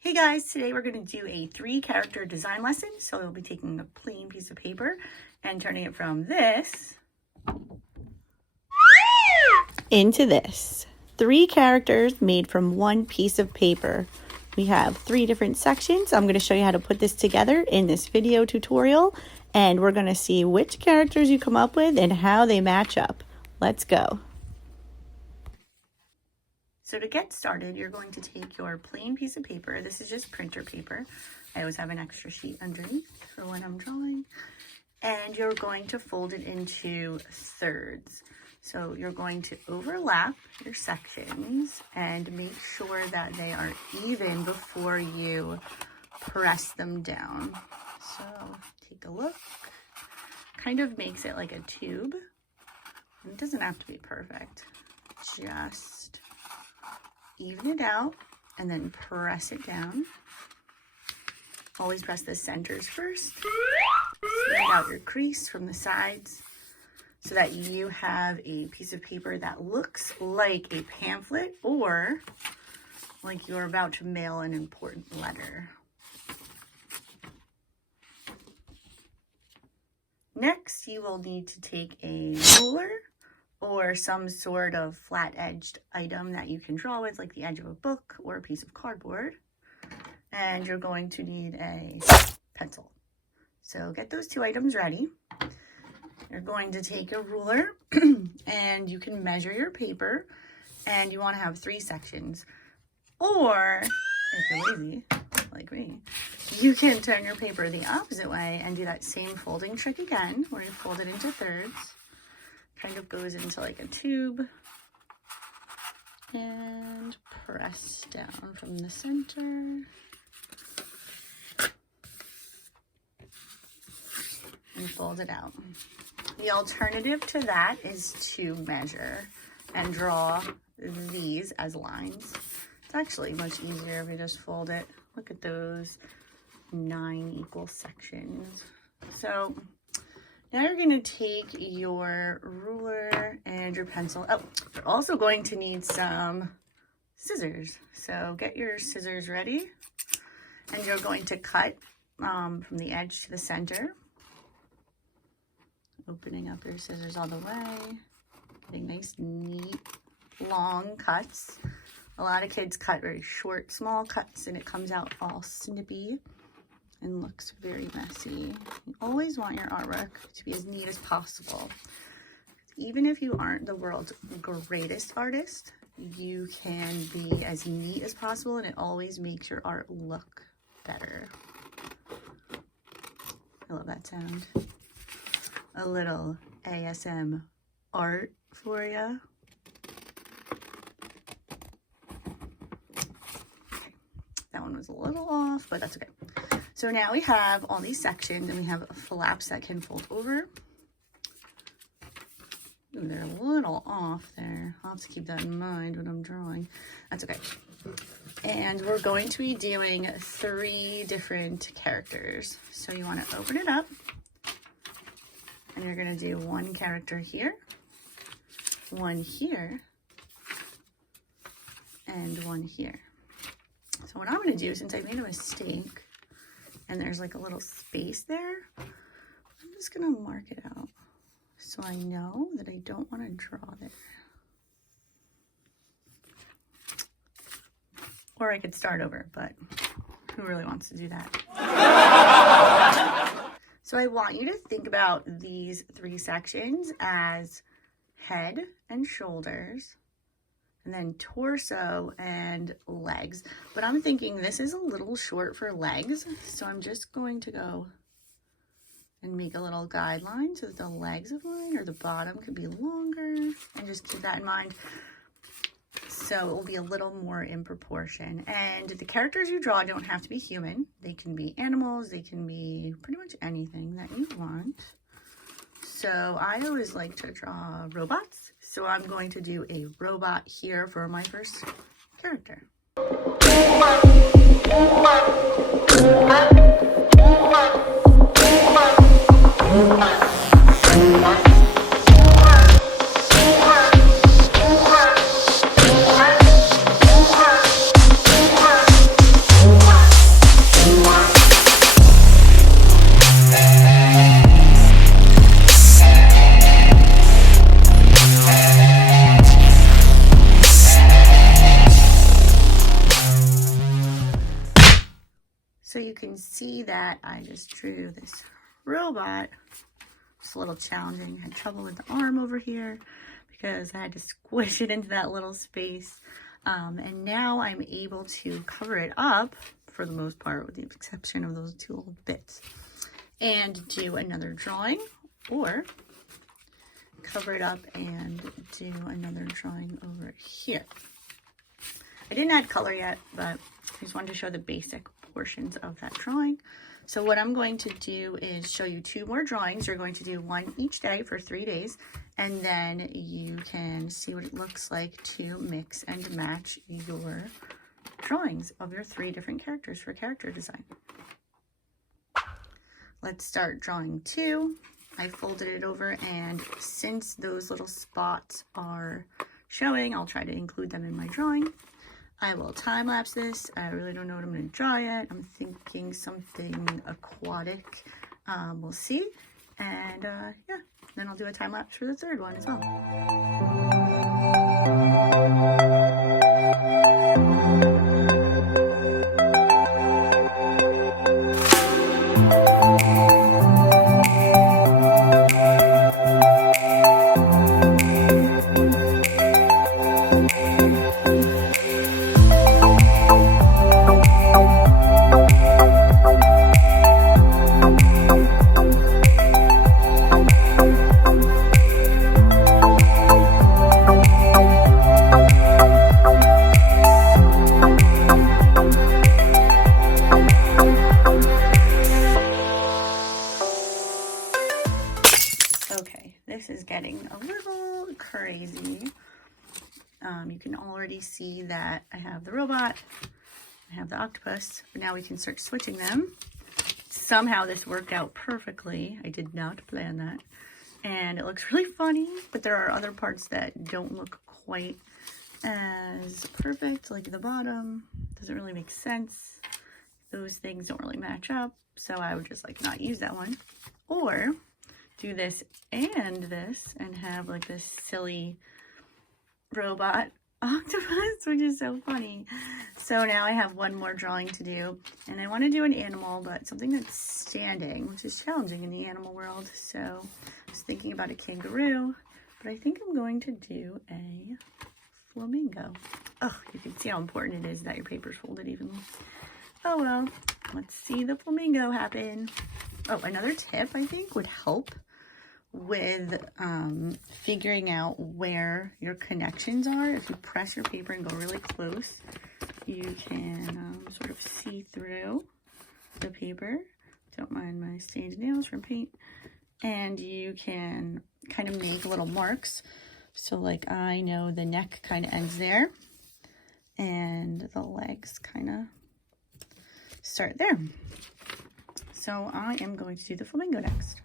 Hey guys, today we're going to do a 3-character design lesson. So we'll be taking a plain piece of paper and turning it from this into this. 3 characters made from one piece of paper. We have 3 different sections. I'm going to show you how to put this together in this video tutorial, and we're going to see which characters you come up with and how they match up. Let's go. So to get started, you're going to take your plain piece of paper. This is just printer paper. I always have an extra sheet underneath for when I'm drawing. And you're going to fold it into thirds. So you're going to overlap your sections and make sure that they are even before you press them down. So take a look. Kind of makes it like a tube. And it doesn't have to be perfect. Just even it out and then press it down. Always press the centers first. Spread out your crease from the sides so that you have a piece of paper that looks like a pamphlet or like you're about to mail an important letter. Next, you will need to take a ruler or some sort of flat-edged item that you can draw with, like the edge of a book or a piece of cardboard. And you're going to need a pencil. So get those 2 items ready. You're going to take a ruler and you can measure your paper, and you want to have 3 sections. Or, if you're lazy, like me, you can turn your paper the opposite way and do that same folding trick again, where you fold it into thirds. Kind of goes into like a tube and press down from the center and fold it out. The alternative to that is to measure and draw these as lines. It's actually much easier if you just fold it. Look at those 9 equal sections. So now you're going to take your ruler and your pencil. Oh, you're also going to need some scissors. So get your scissors ready. And you're going to cut from the edge to the center. Opening up your scissors all the way. Getting nice, neat, long cuts. A lot of kids cut very short, small cuts, and it comes out all snippy and looks very messy. You always want your artwork to be as neat as possible. Even if you aren't the world's greatest artist, you can be as neat as possible, and it always makes your art look better. I love that sound. A little ASM art for you. Okay. That one was a little off, but that's okay. So now we have all these sections, and we have flaps that can fold over. Ooh, they're a little off there. I'll have to keep that in mind when I'm drawing. That's okay. And we're going to be doing 3 different characters. So you want to open it up, and you're going to do 1 character here, 1 here, and 1 here. So what I'm going to do, since I made a mistake, and there's like a little space there, I'm just going to mark it out so I know that I don't want to draw there. Or I could start over, but who really wants to do that? So I want you to think about these 3 sections as head and shoulders, and then torso and legs. But I'm thinking this is a little short for legs, so I'm just going to go and make a little guideline so that the legs of mine or the bottom could be longer, and just keep that in mind. So it will be a little more in proportion. And the characters you draw don't have to be human. They can be animals. They can be pretty much anything that you want. So I always like to draw robots. So I'm going to do a robot here for my first character. So you can see that I just drew this robot. It's a little challenging. I had trouble with the arm over here because I had to squish it into that little space. And now I'm able to cover it up for the most part, with the exception of those two little bits, and do another drawing, or cover it up and do another drawing over here. I didn't add color yet, but I just wanted to show the basic portions of that drawing. So what I'm going to do is show you 2 more drawings. You're going to do one each day for 3 days, and then you can see what it looks like to mix and match your drawings of your 3 different characters for character design. Let's start drawing 2. I folded it over, and since those little spots are showing, I'll try to include them in my drawing. I will time lapse this. I really don't know what I'm going to draw yet. I'm thinking something aquatic. We'll see. And yeah, then I'll do a time lapse for the 3rd one as well. Okay, this is getting a little crazy. You can already see that I have the robot, I have the octopus, but now we can start switching them. Somehow this worked out perfectly. I did not plan that. And it looks really funny, but there are other parts that don't look quite as perfect, like the bottom. Doesn't really make sense. Those things don't really match up, so I would just like not use that one. Or do this and this and have like this silly robot octopus, which is so funny. So now I have one more drawing to do, and I want to do an animal, but something that's standing, which is challenging in the animal world. So I was thinking about a kangaroo, but I think I'm going to do a flamingo. Oh, you can see how important it is that your paper's folded evenly. Oh well, let's see the flamingo happen. Oh, another tip I think would help with figuring out where your connections are. If you press your paper and go really close, you can sort of see through the paper. Don't mind my stained nails from paint. And you can kind of make little marks. So like I know the neck kind of ends there, and the legs kind of start there. So I am going to do the flamingo next.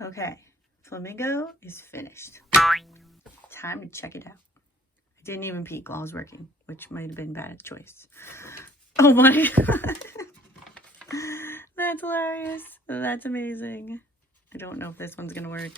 Okay, flamingo is finished. Time to check it out. I didn't even peek while I was working, which might have been a bad choice. Oh my god. That's hilarious. That's amazing. I don't know if this one's gonna work.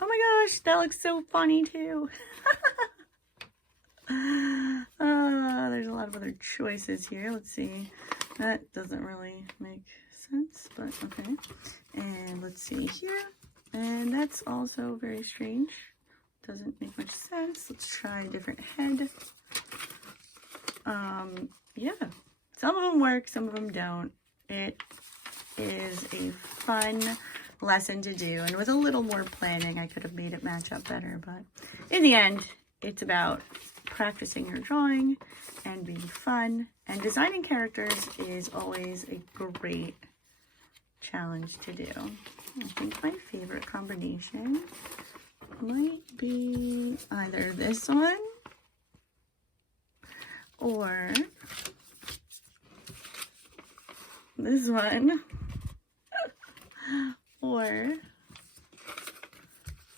Oh my gosh, that looks so funny too. There's a lot of other choices here. Let's see. That doesn't really make sense, but okay. And let's see here. And that's also very strange. Doesn't make much sense. Let's try a different head. Yeah, some of them work, some of them don't. It is a fun lesson to do, and with a little more planning, I could have made it match up better, but in the end, it's about practicing your drawing and being fun, and designing characters is always a great challenge to do. I think my favorite combination might be either this one or this one or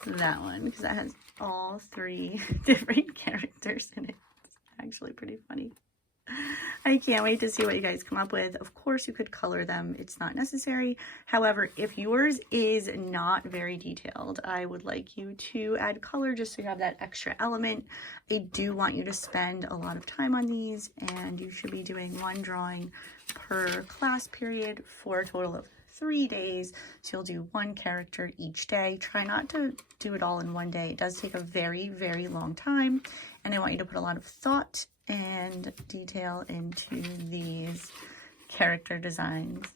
that one because that has all 3 different characters in it. It's actually pretty funny. I can't wait to see what you guys come up with. Of course, you could color them. It's not necessary. However, if yours is not very detailed, I would like you to add color just so you have that extra element. I do want you to spend a lot of time on these, and you should be doing 1 drawing per class period for a total of 3 days. So you'll do 1 character each day. Try not to do it all in 1 day. It does take a very, very long time, and I want you to put a lot of thought and detail into these character designs.